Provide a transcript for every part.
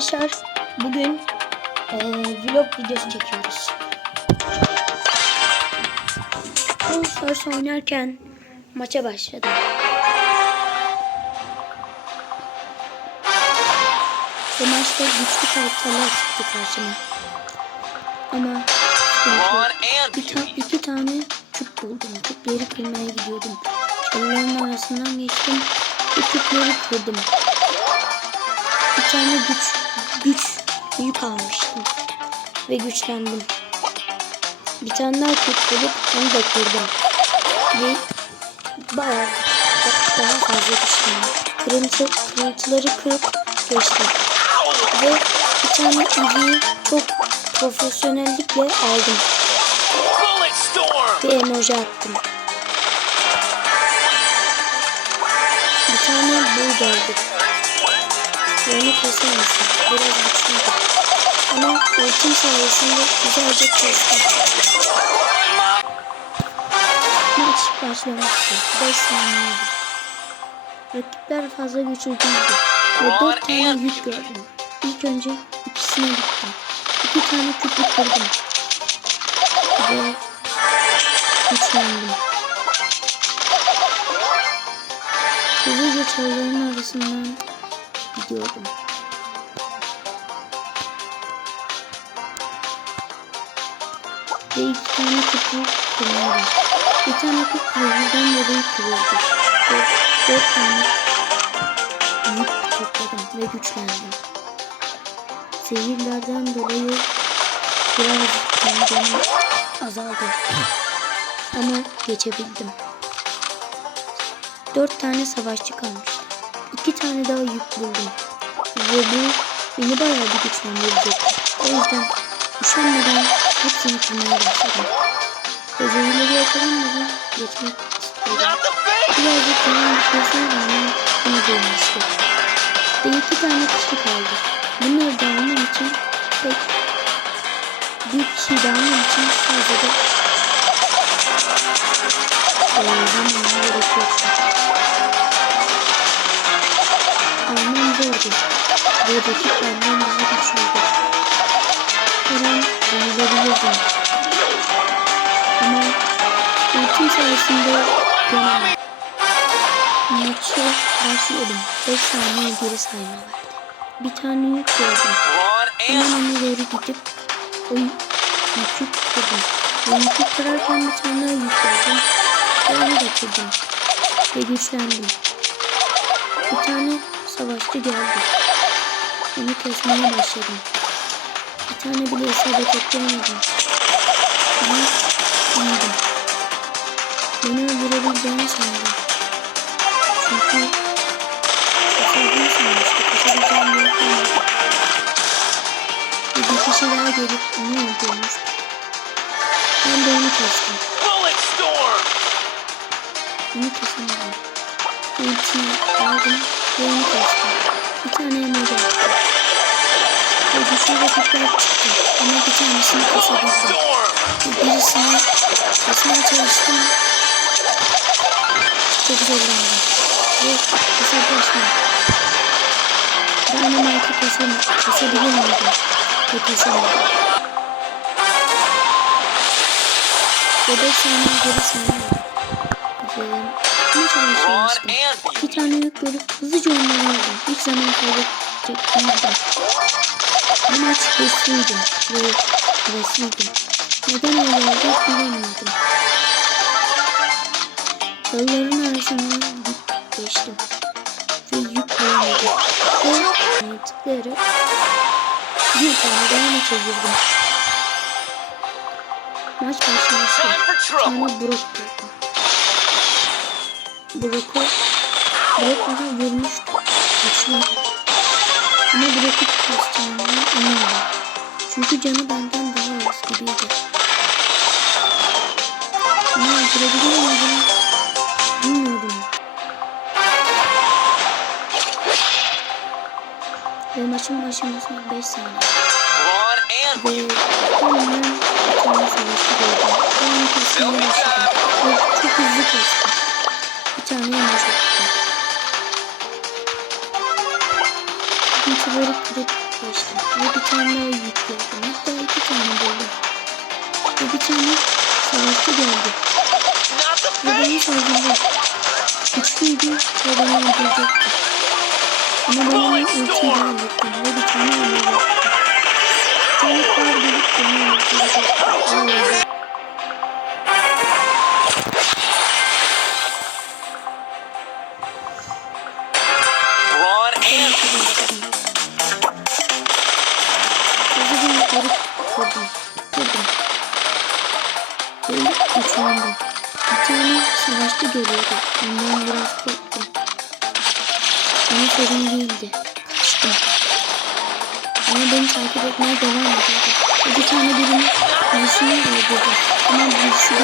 Arkadaşlar bugün eee, vlog videosu çekiyoruz. Stars oynarken maça başladım. Bu maçta güçlü karakterler çıktı karşıma. Ama bir ta iki tane küp buldum. Küpleri kırmaya gidiyordum. Çalıların arasından geçtim. Bu küpleri kırdım. Bir tane güç güç yük almıştım. Ve güçlendim. Bir tane daha küp bulup onu da kırdım. Ve bayağı da- daha fazla güçlendim. Kırıntı, kırıntıları kırıp geçtim. Ve bir tane ilgiyi çok profesyonellikle aldım. Bir emoji attım. Bir tane bul geldi. Onu kesemezsin. Biraz güçlüydü. Ama ultim sayesinde güzelce kestim. Maç başlamıştı. 5 saniyeydi. Rakipler fazla güçlü değildi. Ve 4 tane yük gördüm. İlk önce ikisine gittim. 2 tane küpü kırdım. Ve güçlendim. Hızlıca çalıların arasından gidiyordum. Ve iki tane kutu kırıldı. Bir tane kutu kırıldan dolayı kırıldı. Ve dört tane yük topladım ve güçlendim. Zehirlerden dolayı biraz canım azaldı. Ama geçebildim. Dört tane savaşçı kalmıştı. İki tane daha yük buldum. Ve bu beni bayağı bir güçlendirecekti. O yüzden üşenmeden hepsini kırmaya başladım. Zehirleri yakalanmadan geçmek istiyorum. Birazcık canım gitmesine rağmen bunu görmüştüm. Ve iki tane kişi kaldı. Bunları da için pek bir kişi daha için sadece de ee, zamanına gerek yoktu. Zordu. Ve rakip benden daha güçlüydü. Her an yenilebilirdim. Ama ultim sayesinde yenemem. Maçı başlıyordum. 5 saniye geri sayma vardı. Bir tane yük gördüm. Hemen onu ileri gidip o yükü kırdım. O yükü kırarken bir tane daha yük gördüm. Ve onu da kırdım. Ve güçlendim. Bir tane savaşçı geldi. Onu kesmeye başladım. Bir tane bile isabet ettiremedim. Ama anladım. Beni öldürebileceğini sandım. Çünkü kaçırdığını sanmıştı. Kaçıracağım diye kalmadı. Ve bir kişi daha gelip onu öldürmüştü. Ben de onu kestim. Onu kesemedim. Ultiyi aldım onu kestim. Bir tane emoji attım. Ve güçlü rakipler çıktı. Ama bir tanesini. Storm! Ve birisini kesmeye çalıştım. Çok zorlandım. Ve hesaplaşma. Dynamite'ı kesem kesebilir miydim? Ve kesemedim. Ve 5 saniye geri sayamadım. Ve Ron başlamıştım. and Bir tane yük bölüp hızlıca onları aldım. Hiç zaman kaybedecek değildim. Maç hırslıydım ve hevesliydim. Neden öyle oldu bilemiyordum. Çalıların arasından geçtim. Ve yük bulamadım. Ve tıklayarak bir tane daha maça girdim. Maç başlamıştı. Trouble! Brock bana vurmuştu. Güçlüydü. Ama Brock'u keseceğimden emindim. Çünkü canı benden daha az gibiydi. Ama öldürebilir miydim? Bilmiyordum. Ve maçın başlamasına 5 saniye. Ve hemen geldi. Face! saldırdı. Güçlüydü ve beni öldürecekti. Ama onu ultiyle hallettim. Ve bir tane tane kar gelip beni öldürecekti. Ve sorun değildi. Kaçtım. Ama beni takip etmeye devam ediyordu. Bir tane birini birisini öldürdü. Ama birisi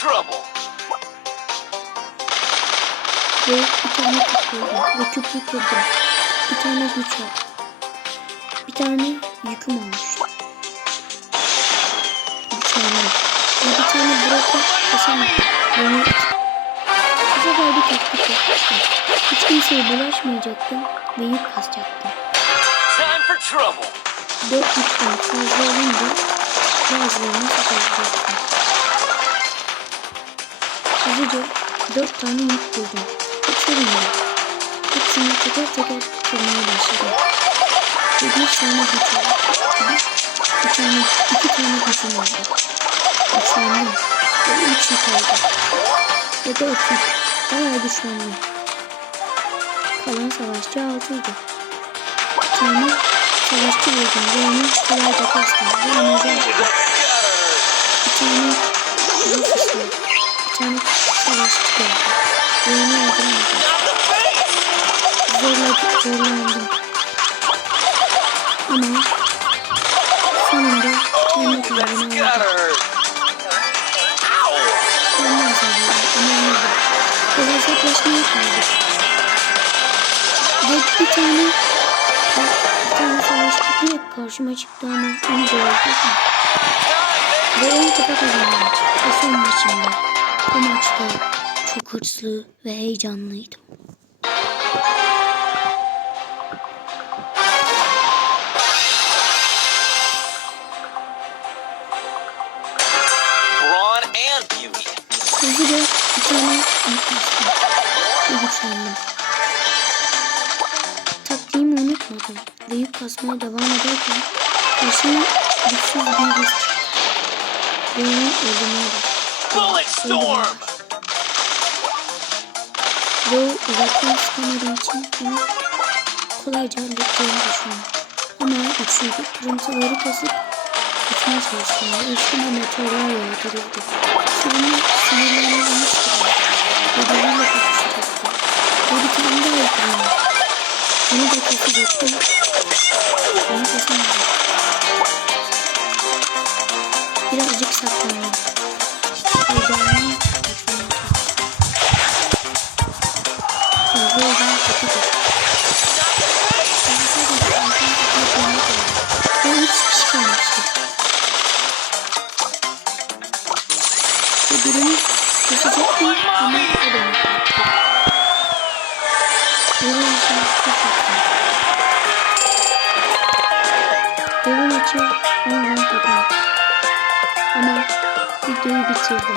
trouble. ve bir tane küp buldum. Ve küpü kırdım. Bir tane güç var. Bir tane yüküm olmuş. Ve bir tane bırakıp kasamadım. Yani bu sefer bir taktik yapmıştım. Hiç kimseye bulaşmayacaktım ve yük kasacaktım. Dört yükten fazla olunca bazılarını satacaktım. Hızlıca dört tane yük buldum. Sevindim. Hepsini teker teker kırmaya başladım. Ve bir tane oldu. Bir tane, iki tane gücüm oldu. Güçlendim. Ve üç yük oldu. Ve dört yük. Bayağı güçlendim. Kalan savaşçı altıydı. Bir tane savaşçı buldum onu kolayca kastım amaza attım. Bir tane Rufus'u, bir tane savaşçı geldi. Not the face! Zorladım, zorlandım. Bir tane bir tane savaşçı direkt karşıma çıktı ama onu da öldürdüm. Ve 10 kupa kazandım. Ve son maçımda. Bu maçta çok hırslı ve heyecanlıydım. Brawn and beauty. Hızlıca bir tane ilk bastım. Ve güçlendim. Ve yük kasmaya devam ederken karşıma güçsüz bir risk çıktı. Onu öldürmeye. Bullet storm! Ve uzaktan sıkamadığı için onu kolayca halledeceğimi düşündüm. Ama güçlüydü. Kırıntıları kesip kaçmaya çalıştım ve üstüme meteorlar yağdırıldı. Sonra sinirlenmiş gibi. Ve benimle kapışacaktı. Ve bir tane daha yakaladım. Onu da kesacaktım. Onu kesemedim. Birazcık saklandım. Heyecanlı. Fazla olan Kesacaktım. Devin maçı 10 round kazandı. Ama videoyu bitirdim.